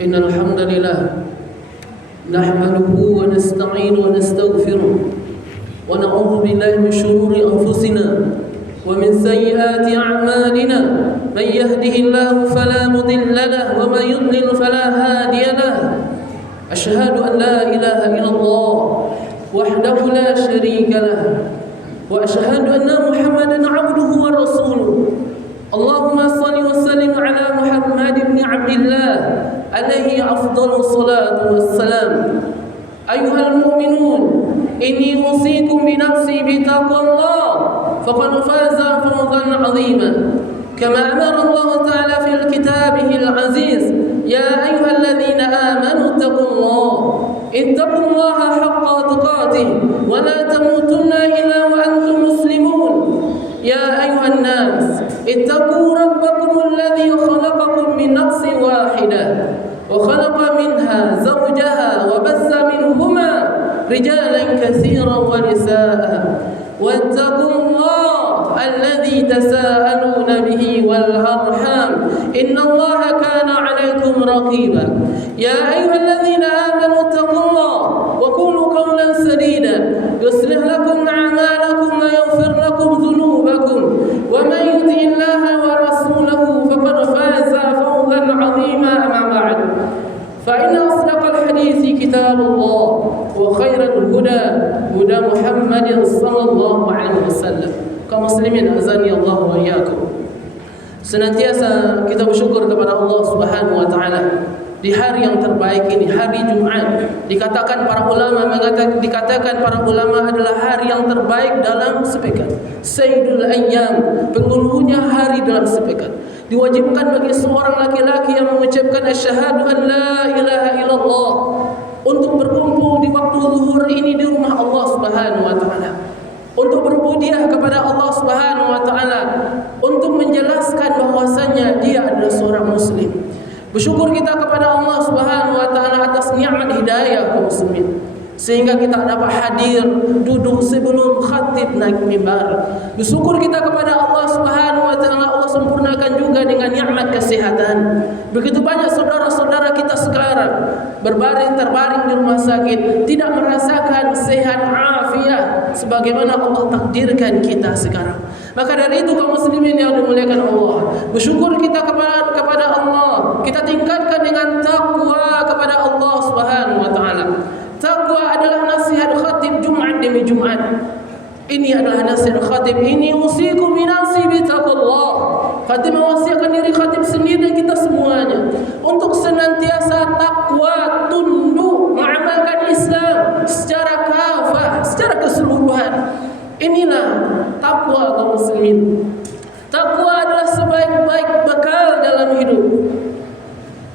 إن الحمد لله نحمده ونستعين ونستغفره ونعوذ بالله من شرور أنفسنا ومن سيئات أعمالنا من يهده الله فلا مضل له ومن يضلل فلا هادي له أشهد أن لا إله إلا الله وحده لا شريك له وأشهد أن محمدا عبده ورسوله اللهم صل وسلم على محمد بن عبد الله عليه أفضل الصلاة والسلام أيها المؤمنون إني أوصيكم بنفسي بتقوى الله فقد فاز فوزا عظيما كما أمر الله تعالى في كتابه العزيز يا أيها الذين آمنوا اتقوا الله حق تقاته ولا تموتن إلا وأنتم مسلمون يا أيها الناس اتقوا ربكم الذي خلقكم من نفس واحدة وخلق منها زوجها وبث منهما رجالا كثيرا ونساء واتقوا الله الذي تساءلون به والأرحام إن الله كان عليكم رقيبا يا أيها الذين آمنوا اتقوا الله وقولوا قولا سديدا يصلح لكم أعمالكم ويغفر لكم ذنوبكم ومن يطع الله ورسوله فقد فاز فوزا عظيما أما بعد فإن أصدق الحديث كتاب الله وخير الهدى هدى محمد صلى الله عليه وسلم kaum muslimin azani Allah wa iyyakum. Senantiasa kita bersyukur kepada Allah Subhanahu wa taala di hari yang terbaik ini, hari Jumat. Dikatakan para ulama adalah hari yang terbaik dalam sepekan. Sayyidul ayyam, penghulunya hari dalam sepekan. Diwajibkan bagi seorang laki-laki yang mengucapkan asyhadu an la ilaha illallah untuk berkumpul di waktu zuhur ini di rumah Allah Subhanahu wa taala. Untuk berbudiah kepada Allah Subhanahu wa taala, untuk menjelaskan bahwasanya dia adalah seorang muslim. Bersyukur kita kepada Allah Subhanahu wa taala atas nikmat hidayah kaum muslimin, sehingga kita dapat hadir duduk sebelum khatib naik mimbar. Bersyukur kita kepada Allah Subhanahu wa taala, Allah sempurnakan juga dengan nikmat kesehatan. Begitu banyak saudara-saudara kita sekarang terbaring di rumah sakit, tidak merasakan sehat afiat sebagaimana Allah takdirkan kita sekarang. Maka dari itu kaum muslimin yang dimuliakan Allah, bersyukur kita kepada Allah. Kita tingkatkan dengan takwa kepada Allah Subhanahu wa taala. Takwa adalah nasihat khatib Jumat demi Jumat. Ini adalah nasihat khatib. Ini usikum binafsi bitaqullah. Khatib mewasiatkan diri khatib sendiri dan kita semuanya untuk senantiasa takwa, tunduk mengamalkan Islam secara kafah, secara keseluruhan. Inilah takwa kaum muslimin. Takwa adalah sebaik-baik bekal dalam hidup.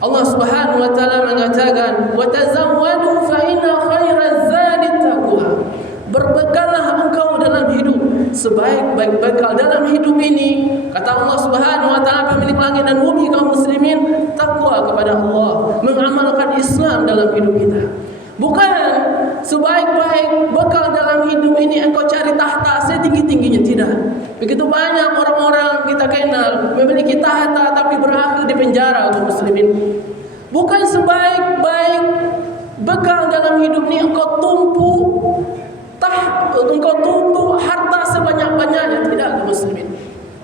Allah Subhanahu wa taala mengatakan, "Wa tazawwadu fa inna khairaz zadi taqwa." Berbekallah engkau dalam hidup. Sebaik-baik bekal dalam hidup ini, kata Allah Subhanahu wa taala, pemilik langit dan bumi, kaum muslimin, takwa kepada Allah, mengamalkan Islam dalam hidup kita. Bukan sebaik-baik bekal dalam hidup ini engkau cari tahta setinggi-tingginya, tidak. Begitu banyak orang-orang kita kenal memiliki tahta tapi berakhir di penjara kaum muslimin. Bukan sebaik-baik bekal dalam hidup ini engkau tumpuk harta sebanyak-banyaknya, tidak kaum muslimin.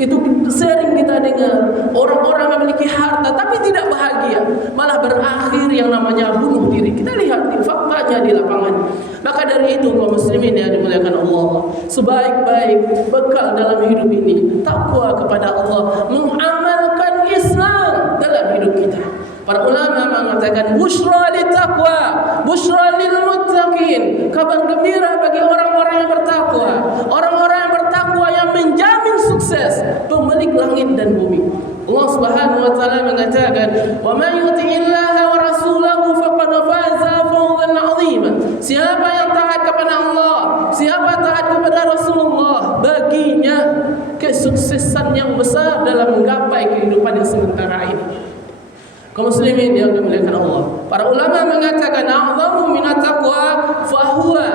Itu sering kita dengar orang-orang memiliki harta tapi tidak bahagia, malah berakhir yang namanya bunuh diri. Kita lihat di faktanya di lapangan. Maka dari itu kaum muslimin yang dimuliakan Allah, sebaik-baik bekal dalam hidup ini takwa kepada Allah, mengamalkan Islam dalam hidup kita. Para ulama mengatakan busyra lit taqwa, busyra lil muttaqin, kabar gembira bagi orang-orang yang bertakwa. Orang-orang yang bertakwa yang menjamin sukses, pemilik langit dan bumi. Allah Subhanahu wa taala mengatakan, "Wa man yuti'illaha wa rasulahu faqad faza fawzan 'azima." Siapa yang taat kepada Allah, siapa taat kepada Rasulullah, baginya kesuksesan yang besar dalam menggapai kehidupan yang sementara ini. Kaum muslimin yang dimuliakan Allah, para ulama mengatakan a'zamu minat taqwa fahuwa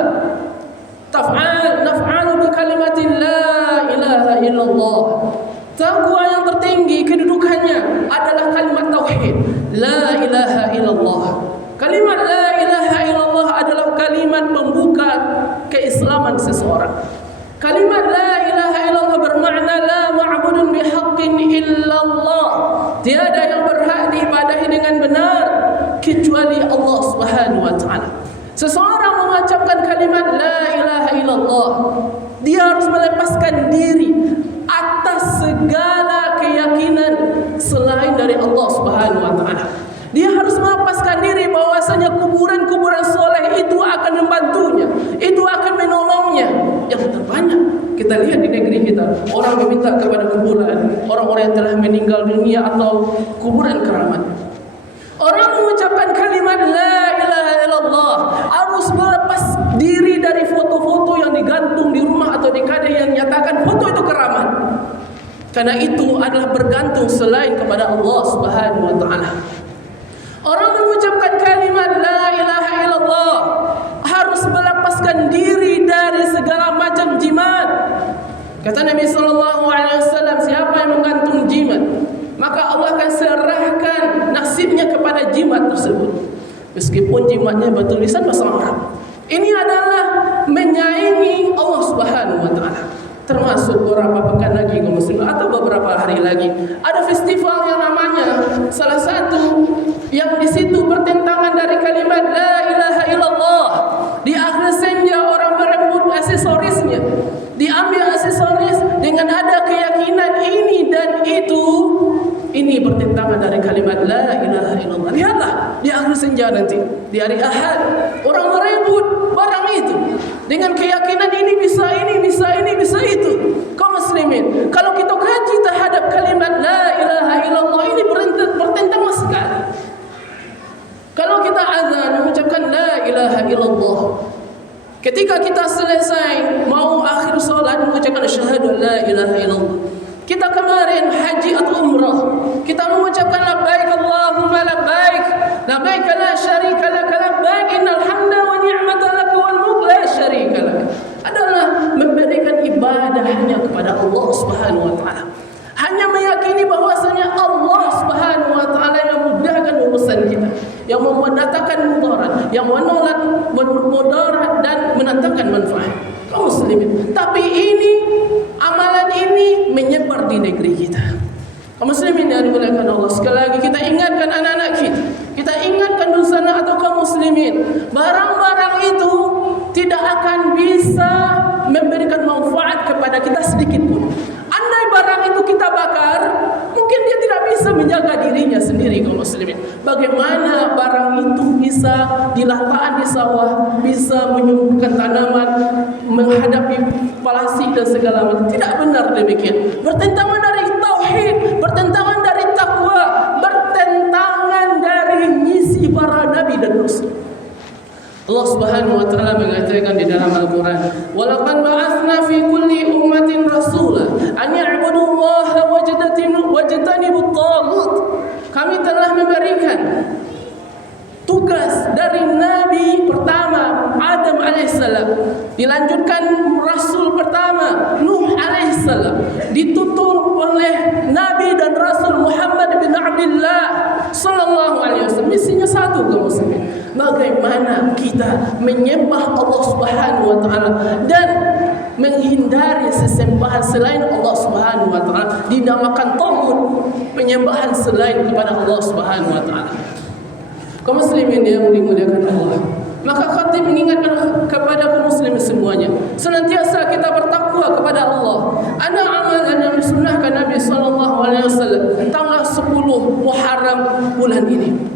naf'alu bi kalimatin la ilaha illallah. Takwa yang tertinggi kedudukannya adalah kalimat tauhid, la ilaha illallah. Kalimat la ilaha illallah adalah kalimat pembuka keislaman seseorang. Kalimat la ilaha illallah bermakna la ma'budun bihaqqin illallah. Tiada yang berhak diibadahi dengan benar kecuali Allah Subhanahu wa taala. Seseorang mengucapkan kalimat la ilaha illallah, dia harus melepaskan diri atas segala keyakinan selain dari Allah Subhanahu wa taala. Dia harus melepaskan diri bahwasanya kuburan-kuburan soleh itu akan membantunya, itu akan menolongnya. Yang terbanyak kita lihat di negeri kita, orang meminta kepada kuburan, orang-orang yang telah meninggal dunia atau kuburan keramat. Orang mengucapkan kalimat la ilaha illallah harus melepas diri dari foto-foto yang digantung di rumah atau di kadang yang nyatakan foto itu keramat. Karena itu adalah bergantung selain kepada Allah Subhanahu wa taala. Orang mengucapkan kalimat la ilaha illallah harus melepaskan diri dari segala macam jimat. Kata Nabi sallallahu alaihi wasallam, siapa yang menggantung jimat, maka Allah akan serahkan nasibnya kepada jimat tersebut. Meskipun jimatnya bertulisan bahasa Arab. Ini adalah menyaingi Allah Subhanahu wa taala. Termasuk beberapa pekan lagi kaum muslimin atau beberapa hari lagi ada festival yang namanya salah satu yang di situ bertentangan dari kalimat la ilaha illallah. Di akhir senja orang berebut aksesorisnya, diambil aksesoris dengan ada keyakinan ini dan itu. Ini bertentangan dari kalimat la ilaha illallah. Lihatlah di akhir senja nanti, di hari Ahad, orang merebut barang itu dengan keyakinan ini bisa ini, bisa ini, bisa itu. Kaum muslimin, kalau kita kaji terhadap kalimat la ilaha illallah ini bertentangan sekali. Kalau kita azan mengucapkan la ilaha illallah, ketika kita selesai mau akhir salat mengucapkan asyhadu la ilaha illallah. Kita kemarin haji atau umrah, kita mengucapkan labbaik Allahumma labbaik, labbaik la syarika lak labbaik, innal hamda wa ni'mata lak wal mulk la syarika lak. Adalah memberikan ibadah hanya kepada Allah Subhanahu wa taala. Hanya meyakini bahwasanya Allah Subhanahu wa taala yang memudahkan urusan kita, yang mendatangkan mudarat, yang menolak mudarat dan mendatangkan manfaat. Kaum muslimin, tapi ini amalan ini menyebar di negeri kita. Kaum muslimin yang dimuliakan Allah, sekali lagi kita ingatkan anak-anak kita, kita ingatkan dosana atau kaum muslimin, barang-barang itu tidak akan bisa memberikan manfaat kepada kita sedikit pun. Andai barang itu kita bakar, mungkin dia tidak bisa menjaga dirinya sendiri kaum muslimin. Bagaimana barang itu bisa diletakkan di sawah, bisa menyembuhkan tanaman, menghadapi palasi dan segala macam. Tidak benar demikian. Bertentangan dari tauhid, bertentangan dari takwa, bertentangan dari misi para nabi dan rasul. Allah Subhanahu wa taala mengatakan di dalam Al-Qur'an, "Wa laqad ba'atsna fi kulli ummatin rasula an ya'budullaha wajtanibut taghut." Kami telah memberikan tugas dari nabi pertama Adam alaihissalam, dilanjutkan rasul pertama Nuh alaihissalam, ditutup oleh nabi dan rasul Muhammad bin Abdullah sallallahu alaihi wasallam. Misinya satu kaum muslimin, bagaimana kita menyembah Allah Subhanahu wa taala dan menghindari sesembahan selain Allah Subhanahu wa taala, dinamakan taghut, penyembahan selain kepada Allah Subhanahu wa taala. Kaum muslimin yang dimuliakan Allah, maka khatib mengingatkan kepada kaum muslimin semuanya, senantiasa kita bertakwa kepada Allah. Ada amalan yang disunnahkan Nabi sallallahu alaihi wasallam tanggal 10 Muharram bulan ini.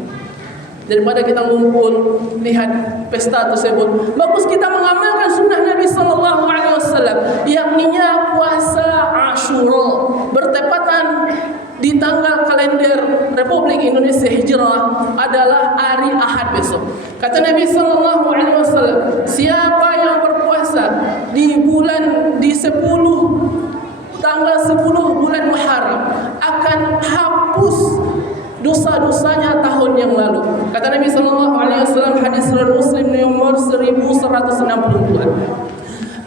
Daripada kita ngumpul lihat pesta tersebut, bagus kita mengamalkan sunnah Nabi sallallahu alaihi wasallam, yakninya puasa Asyura bertepatan di tanggal kalender Republik Indonesia Hijrah adalah hari Ahad besok. Kata Nabi sallallahu alaihi wasallam, siapa yang berpuasa di 10 tanggal 10 bulan Muharram akan hapus dosa-dosanya tahun yang lalu. Kata Nabi sallallahu alaihi wasallam, hadis riwayat Muslim nomor 1162.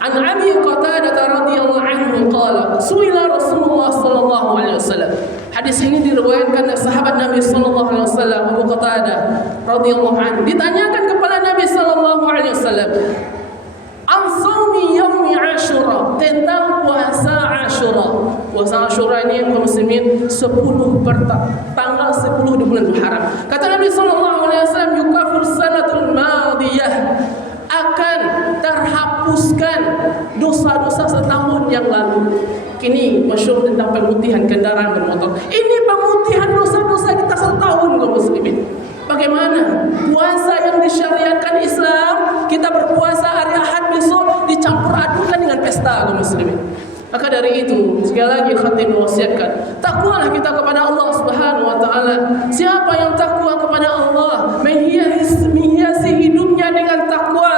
An Abi Qatadah radhiyallahu anhu qala, su'ila Rasulullah sallallahu alaihi wasallam. Hadis ini diriwayatkan oleh sahabat Nabi sallallahu alaihi wasallam radhiyallahu anhu ditanyakan kepada Nabi sallallahu alaihi wasallam an shaumi yaumi Asyura, tentang puasa Asyura. Puasa Asyura ini kaum muslimin 10 tanggal 10 di bulan Muharram. Kata Nabi sallallahu alaihi wasallam yukafir sanatul madiyah, akan terhapuskan dosa-dosa setahun yang lalu. Kini masyhur tentang pemutihan kendaraan bermotor. Ini pemutihan dosa-dosa kita setahun kaum muslimin. Bagaimana puasa yang disyariatkan Islam, kita berpuasa hari Ahad, besok dicampur adukan dengan pesta kaum muslimin. Maka dari itu sekali lagi khatib mewasiatkan, takwalah kita kepada Allah Subhanahu wa taala. Siapa yang takwa kepada Allah, menghiasi hidupnya dengan takwa,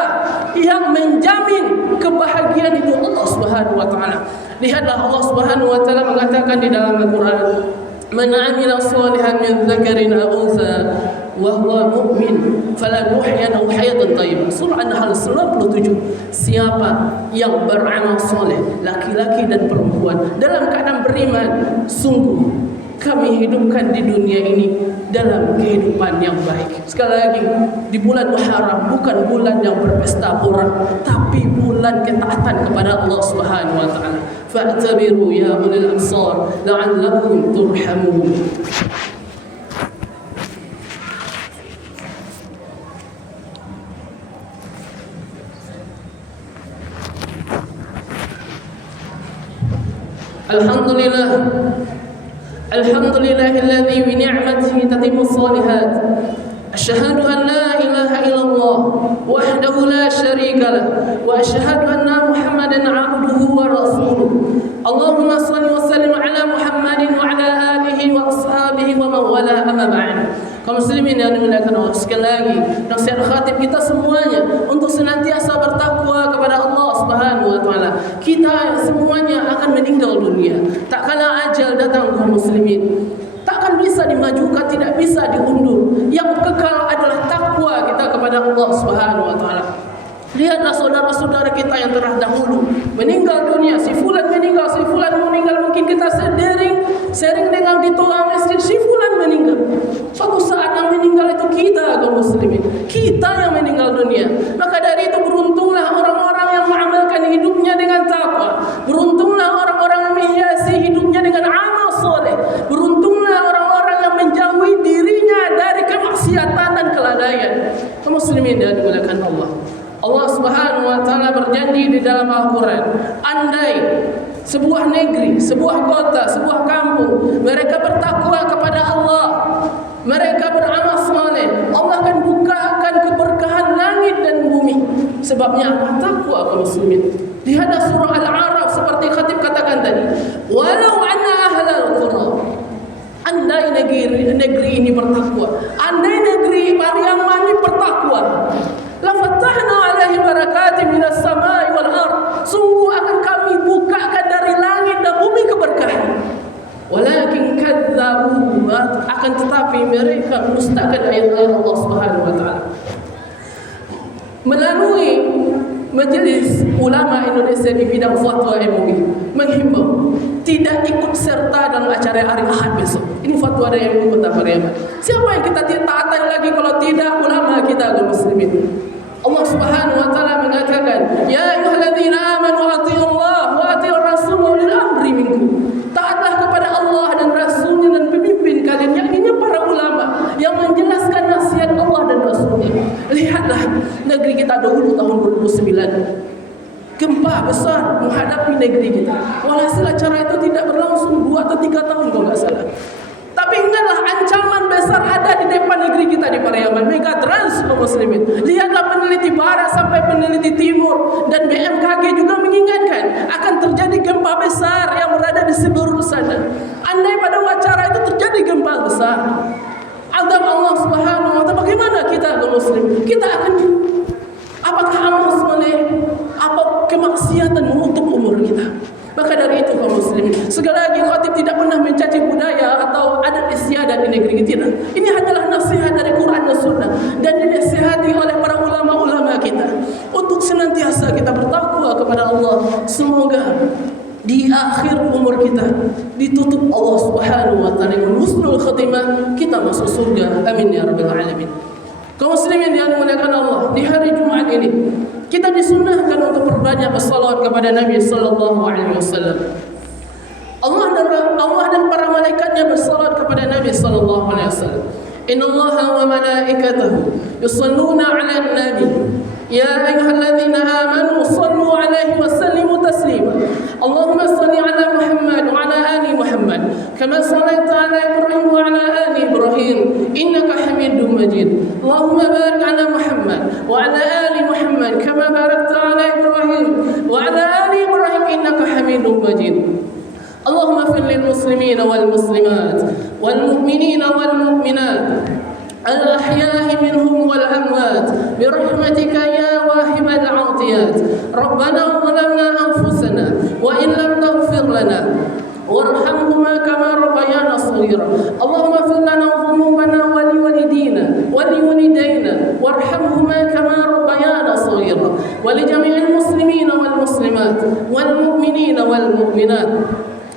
yang menjamin kebahagiaan itu Allah Subhanahu wa taala. Lihatlah Allah Subhanahu wa taala mengatakan di dalam Al-Qur'an, "Man 'amila shalihan min dzakarin aw untha wa huwa mu'min falanuhyiyannahu hayatan thayyibah." Surah An-Nahl 97. Siapa yang beramal soleh, laki-laki dan perempuan, dalam keadaan beriman, sungguh kami hidupkan di dunia ini dalam kehidupan yang baik. Sekali lagi, di bulan Muharram bukan bulan yang berpesta pora, tapi bulan ketaatan kepada Allah Subhanahu wa taala. Fa'tabiru ya ulil absar la'allakum turhamun. Alhamdulillah, alhamdulillahilladzi bi ni'matihi tatimmu shalihat. Asyhadu an la ilaha illallah wahdahu la syarika lah wa asyhadu anna Muhammadan 'abduhu wa rasuluh. Allahumma shalli wa sallim ala Muhammadin wa ala alihi wa ashabihi wa man wala, amma ba'd. Kaum muslimin yang dimuliakan Allah, sekali lagi nasihat khatib kita semuanya untuk senantiasa bertakwa kepada Allah Subhanahu wa taala. Kita semuanya akan meninggal dunia. Tak kala ajal datang kaum muslimin, takkan bisa dimajukan, tidak bisa diundur. Yang kekal adalah takwa kita kepada Allah Subhanahu wa taala. Lihatlah saudara-saudara kita yang terdahulu meninggal dunia. Si fulan meninggal, si fulan meninggal. Mungkin kita sering dengan di toa masjid, si fulan meninggal. Suatu saat yang meninggal itu kita kaum muslimin, kita yang meninggal dunia. Maka dari itu beruntunglah orang-orang yang mengamalkan hidupnya dengan takwa. Beruntunglah orang-orang yang menghiasi hidupnya dengan amal soleh. Beruntunglah orang-orang yang menjauhi dirinya dari kemaksiatan dan kelalaian. Kaum muslimin yang dimuliakan Allah, Allah Subhanahu wa taala berjanji di dalam Al-Qur'an, andai sebuah negeri, sebuah kota, sebuah kampung mereka bertakwa kepada Allah, mereka beramal saleh, Allah akan bukakan keberkahan langit dan bumi. Sebabnya apa? Takwa kaum muslimin. Lihatlah surah Al-A'raf seperti khatib katakan tadi, walau anna ahlal qura, andai negeri ini bertakwa, andai negeri Pariaman ini bertakwa, lafatahna alaihi barakatin minas samai wal ard, sungguh akan kami bukakan dari langit dan bumi keberkahan. Walakin kadzabu, akan tetapi mereka mendustakan ayat-ayat Allah Subhanahu wa taala. Melalui Majelis Ulama Indonesia di bidang fatwa MUI menghimbau tidak ikut serta dalam acara hari Ahad besok. Ini fatwa dari MUI Kota Pariaman. Siapa yang kita taati lagi kalau tidak ulama kita kaum muslimin? Allah Subhanahu wa taala mengatakan, "Ya ayyuhalladzina amanu atti'ullaha wa atti'ur rasul wa ulil amri minkum." Taatlah kepada Allah dan Rasulnya dan pemimpin kalian, yakni para ulama yang menjelaskan nasihat Allah dan Rasulnya. Lihatlah negeri kita dahulu tahun 2009, gempa besar menghadapi negeri kita. Walhasil acara itu tidak berlangsung 2 atau 3 tahun kalau nggak salah. Tapi ingatlah ancaman besar ada di depan negeri kita di Pariaman, Megatrans kaum muslimin. Lihatlah peneliti barat sampai peneliti timur dan BMKG juga mengingatkan akan terjadi gempa besar yang berada di seluruh sana. Andai pada acara itu terjadi gempa besar, azab Allah Subhanahu wa taala, bagaimana kita kaum muslim? Kita akan apakah amal soleh, apa kemaksiatan menutup umur kita? Maka dari itu kaum muslimin, sekali lagi khatib tidak pernah mencaci budaya atau adat istiadat di negeri kita. Ini hanyalah nasihat dari Quran dan Sunnah dan dinasihati oleh para ulama-ulama kita untuk senantiasa kita bertakwa kepada Allah. Semoga di akhir umur kita ditutup Allah Subhanahu wa taala dengan husnul khatimah, kita masuk surga. Amin ya rabbal alamin. Kaum muslimin yang dimuliakan Allah, di hari Jumat ini kita disunnahkan untuk perbanyak bersalawat kepada Nabi sallallahu alaihi wasallam. Allah dan para malaikatnya bersalawat kepada Nabi sallallahu alaihi wasallam. Innallaha wa malaikatahu yusalluna 'alan nabi. Ya ayyuhalladzina amanu sallu 'alaihi wa sallimu taslima. Allahumma salli 'ala Muhammad wa 'ala ali Muhammad kama shallaita 'ala Ibrahim wa 'ala ali Ibrahim innaka Hamidum Majid. Allahumma barik 'ala Muhammad wa 'ala ali Muhammad kama barakta 'ala Ibrahim wa 'ala ali Ibrahim innaka Hamidum Majid. اللهم اغفر للمسلمين والمسلمات والمؤمنين والمؤمنات الأحياء منهم والأموات برحمتك يا واهب العطيات. ربنا ظلمنا أنفسنا وإن لم تغفر لنا وارحمهما كما ربيانا صغيرا. اللهم اغفر لنا ذنوبنا ولوالدينا ولوالدينا وارحمهما كما ربيانا صغيرا ولجميع المسلمين والمسلمات والمؤمنين والمؤمنات.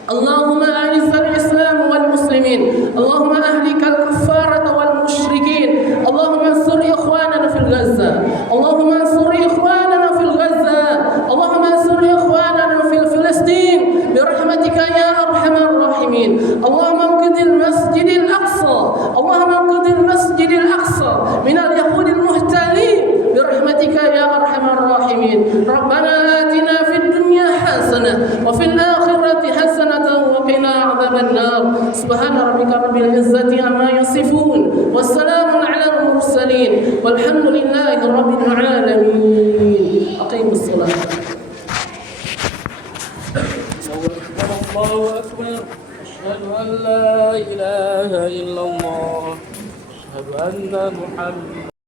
اللهم أعز الإسلام والمسلمين. اللهم أهلك الكفارة والمشركين. اللهم انصر إخواننا في غزة. اللهم انصر إخواننا في غزة. اللهم انصر إخواننا في فلسطين برحمتك يا أرحم الراحمين. اللهم انقذ المسجد الأقصى. اللهم انقذ المسجد الأقصى من اليهود المحتلين برحمتك يا أرحم الراحمين. ربنا آتنا في الدنيا حسنة وفي الآخرة حسنة وقنا عذاب النار. سبحان ربك رب العزة عما يصفون والسلام على المرسلين والحمد لله رب العالمين. أقيموا الصلاة. الله أكبر. أشهد أن لا إله إلا الله. أشهد أن محمد